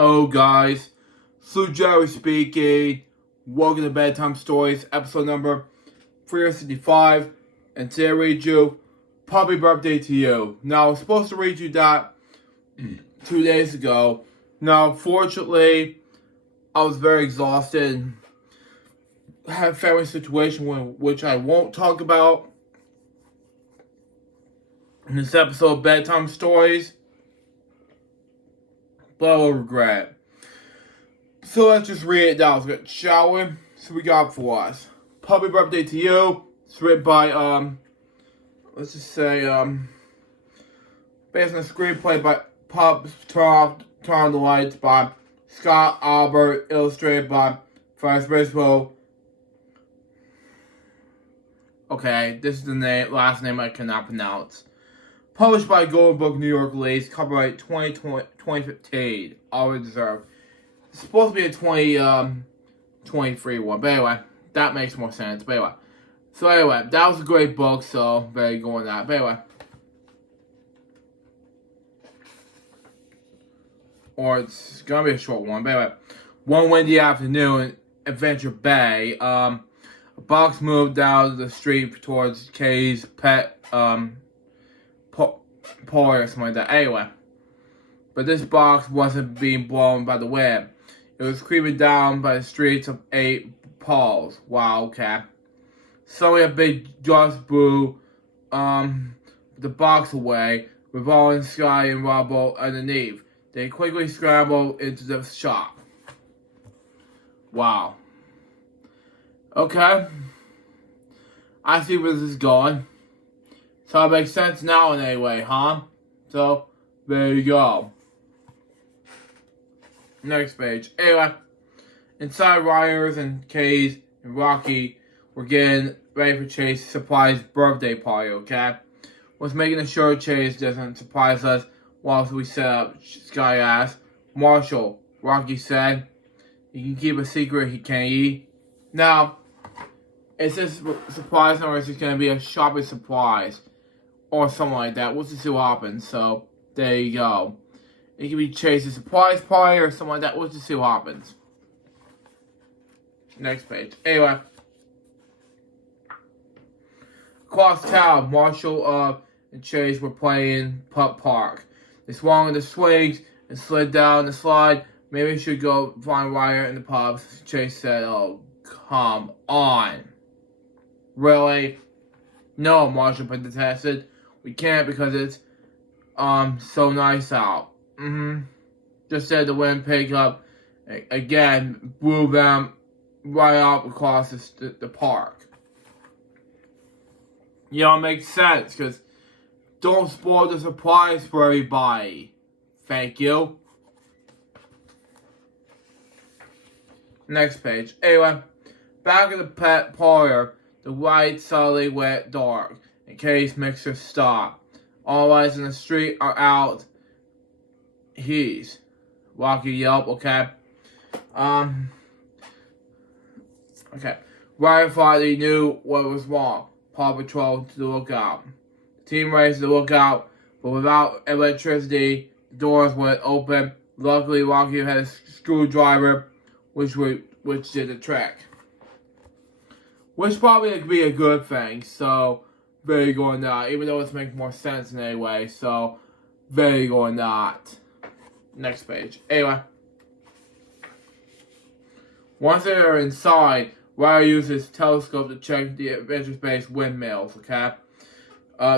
Hello guys, Sue Jerry speaking. Welcome to Bedtime Stories, episode number 365. And today I read you Happy Birthday to You. Now, I was supposed to read you that 2 days ago. Now, fortunately, I was very exhausted. I had a family situation which I won't talk about in this episode of Bedtime Stories, but I will regret. So let's just read it down, shall we? So we got for us. Happy Birthday to You. It's written by, let's just say, based on a screenplay by Turn on the Lights by Scott Albert, illustrated by Francis Briscoe. Okay, this is the last name I cannot pronounce. Published by Golden Book New York release, copyright 2015. Always deserved. It's supposed to be a 2023 one, but anyway, that makes more sense. But anyway, that was a great book, so very good on that. But anyway, or it's gonna be a short one. But anyway, one windy afternoon, Adventure Bay. A box moved down the street towards Kay's pet PAW or something like that. Anyway, but this box wasn't being blown by the wind. It was creeping down by the streets of 8 PAWs. Wow, okay. Suddenly a big gust blew the box away, revolving sky and rubble underneath. They quickly scrambled into the shop. Wow. Okay. I see where this is going. So it makes sense now in any way, huh? So, there you go. Next page. Anyway, inside Ryers and Kays and Rocky were getting ready for Chase's surprise birthday party, okay? Was making sure Chase doesn't surprise us whilst we set up, Sky asked. Marshall, Rocky said. You can keep a secret, can't you? Now, is this surprise or is this going to be a shopping surprise? Or something like that. We'll just see what happens. So, there you go. It could be Chase's surprise party or something like that. We'll just see what happens. Next page. Anyway. Across town, Marshall and Chase were playing Pup Park. They swung in the swings and slid down the slide. Maybe we should go find Ryder in the pub. Chase said, oh, come on. Really? No, Marshall protested. We can't because it's so nice out. Just said the wind picked up again, blew them right up across the park. You know, it makes sense because don't spoil the surprise for everybody. Thank you. Next page. Anyway, back in the pet parlor, the light suddenly went dark. And Katie's mixer stopped. All lights in the street are out. Rocky yelped, okay. Okay. Ryder thought he knew what was wrong. Paw Patrol to the lookout. The team raced to the lookout, but without electricity, the doors went open. Luckily, Rocky had a screwdriver, which did the trick. Which probably could be a good thing, so very good or not. Even though it makes more sense in any way, so very good or not. Next page. Anyway. Once they were inside, Ryder used his telescope to check the Adventure Space windmills, okay?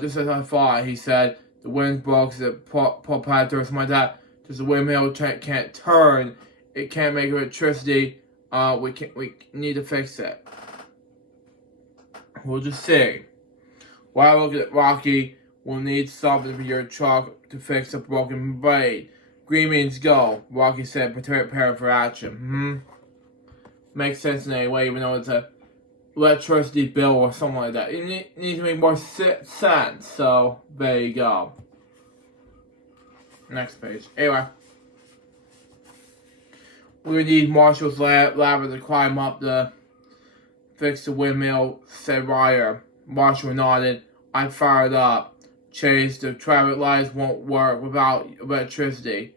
Just as I thought, he said, the wind broke, the propellers or something like that. Just the windmill can't turn. It can't make electricity. We need to fix it. We'll just see. While looking at Rocky, we'll need something for your truck to fix a broken blade. Green means go, Rocky said, prepare for action. Makes sense in any way, even though it's a electricity bill or something like that. It needs to make more sense, so there you go. Next page. Anyway. We need Marshall's ladder to climb up to fix the windmill, said Ryder. Marshall nodded. I fired up. Chase, the traffic lights won't work without electricity.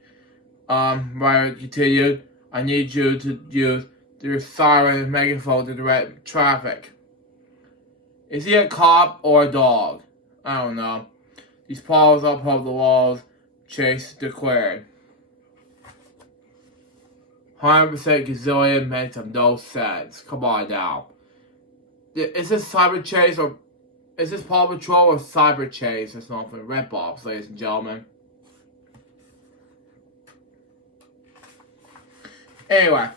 Ryder continued, I need you to use your siren and megaphone to direct traffic. Is he a cop or a dog? I don't know. These paws uphold the laws, Chase declared. 100% gazillion makes no sense. Come on now. Is this Cyber Chase or is this Paw Patrol or Cyber Chase or something? Red Bobs, ladies and gentlemen. Anyway,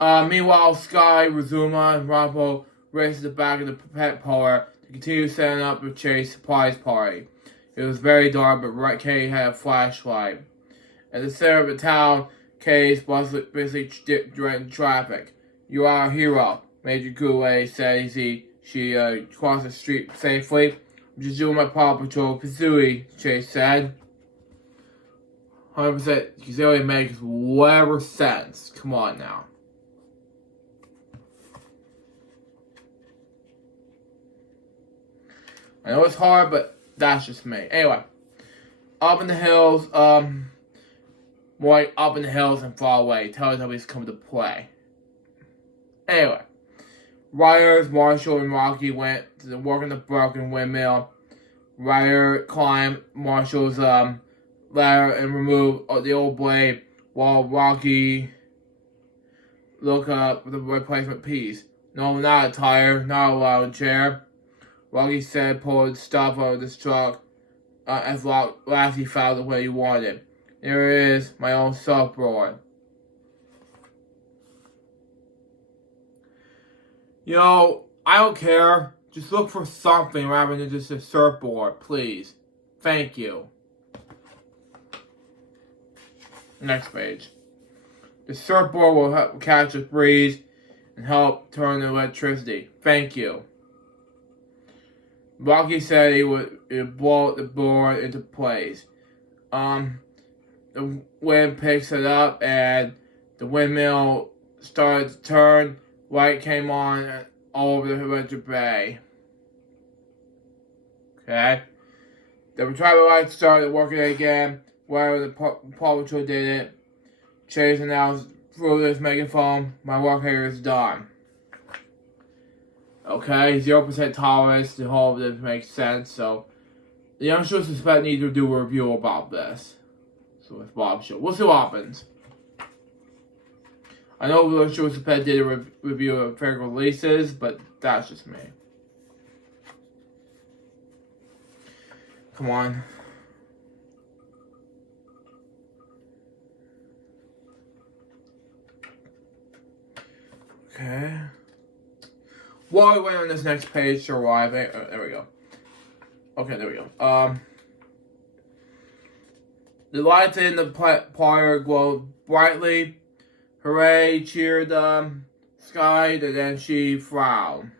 meanwhile, Sky, Razuma, and Rambo raced to the back of the pet power to continue setting up the Chase surprise party. It was very dark, but Kay had a flashlight. At the center of the town, Kay's busy directing traffic. You are a hero, Major Goulet said as she crossed the street safely. I'm just doing my Paw Patrol Kazooie, Chase said. 100% Kazooie makes whatever sense. Come on now. I know it's hard, but that's just me. Anyway, up in the hills, more like up in the hills and far away. Teletubbies come to play. Anyway, Ryder, Marshall, and Rocky went to work on the broken windmill. Ryder climbed Marshall's ladder and removed the old blade, while Rocky looked up the replacement piece. No, not a tire, not a lounge chair. Rocky said, pulling stuff out of this truck as Lassie found the way he wanted. There it is, my own surfboard. You know, I don't care. Just look for something rather than just a surfboard, please. Thank you. Next page. The surfboard will help catch the breeze and help turn the electricity. Thank you. Rocky said he would blow the board into place. The wind picks it up and the windmill started to turn. Light came on all over the electric bay. Okay. The retriever light started working again. Wherever the Paw Patrol did it. Chase announced through this megaphone, my work here is done. Okay, 0% tolerance to all of this makes sense, so the Youngsters Suspect need to do a review about this. So it's Bob's show. We'll see what happens. I know the Youngsters Suspect did a review of fair releases, but that's just me. Come on. Okay. While we wait on this next page to arrive, there we go. Okay, there we go. The lights in the parlor glowed brightly. Hooray, cheered Sky, and then she frowned.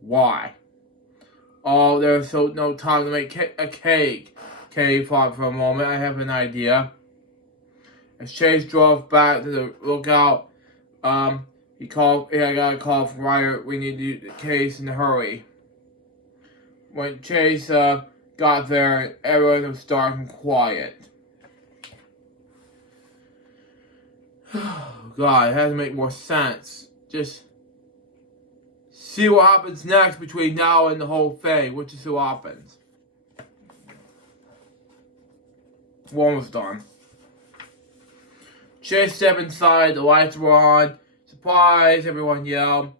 Why? Oh, there's no time to make a cake. Kay thought for a moment. I have an idea. As Chase drove back to the lookout, I got a call from Ryder. We need to do the case in a hurry. When Chase got there, everyone was dark and quiet. God, it has to make more sense. Just see what happens next between now and the whole thing, which is what happens. We're almost done. Chase stepped inside, the lights were on. Surprise, everyone yelled.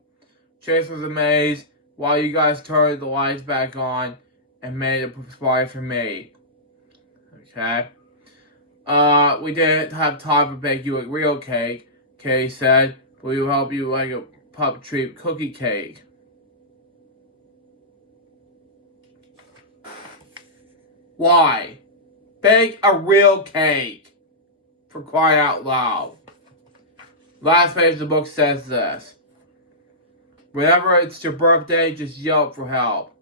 Chase was amazed while you guys turned the lights back on and made a surprise for me. Okay. We didn't have time to bake you a real cake, Kay said. We will help you like a puppetry cookie cake. Why? Bake a real cake. For crying out loud. Last page of the book says this. Whenever it's your birthday, just yell for help.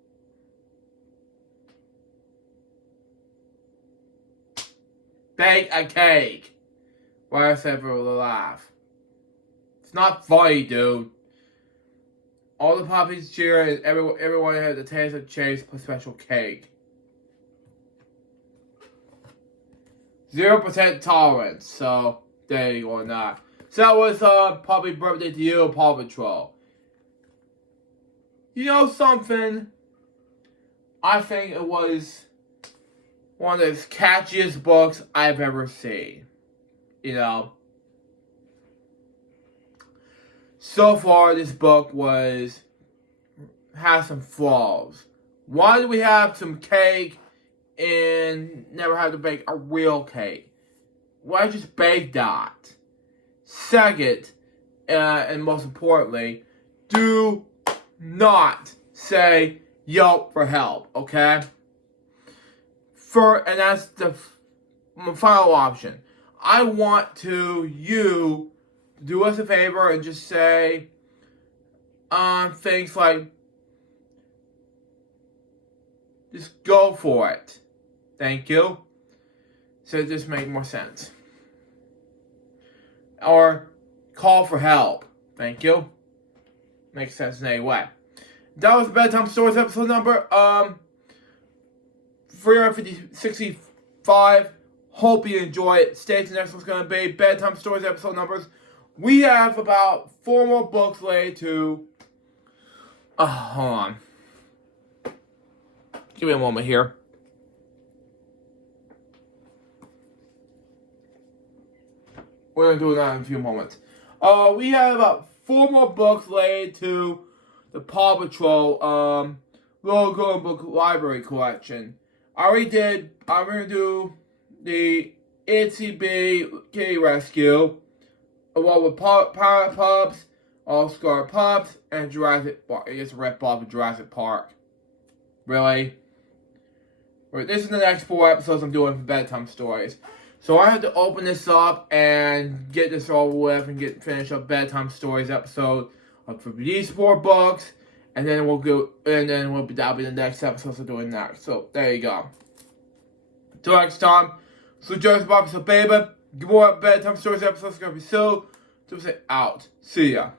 Bake a cake. Why I said for a laugh. It's not funny, dude. All the puppies cheered and everyone had the taste of Chase special cake. 0% tolerance. So there you go on that. So that was Puppy Birthday to You, Paw Patrol. You know something? I think it was one of the catchiest books I've ever seen. You know. So far, this book has some flaws. Why do we have some cake and never have to bake a real cake? Why just bake that? Second, and most importantly, do not say yelp for help, okay? And that's the final option. I want you to do us a favor and just say things like, just go for it. Thank you. So this makes more sense. Or call for help. Thank you. Makes sense in any way. That was Bedtime Stories episode number 365. Hope you enjoy it. Stay tuned. Next one's going to be Bedtime Stories episode numbers. We have about 4 more books laid to... hold on. Give me a moment here. We're going to do that in a few moments. We have about 4 more books laid to the Paw Patrol logo and book library collection. I already did. I'm going to do the Itsy Bitty Kitty Rescue, along with Pirate Pups, All-Star Pups, and Jurassic Park. It's Red Bob and Jurassic Park. Really? This is the next 4 episodes I'm doing for Bedtime Stories. So I have to open this up and get this over with and finish up Bedtime Stories episode for these 4 books, and then that'll be the next episode of doing that. So there you go. Till next time. So Joseph Bob, so baby, good morning. Bedtime Stories episode's gonna be so. Out. See ya.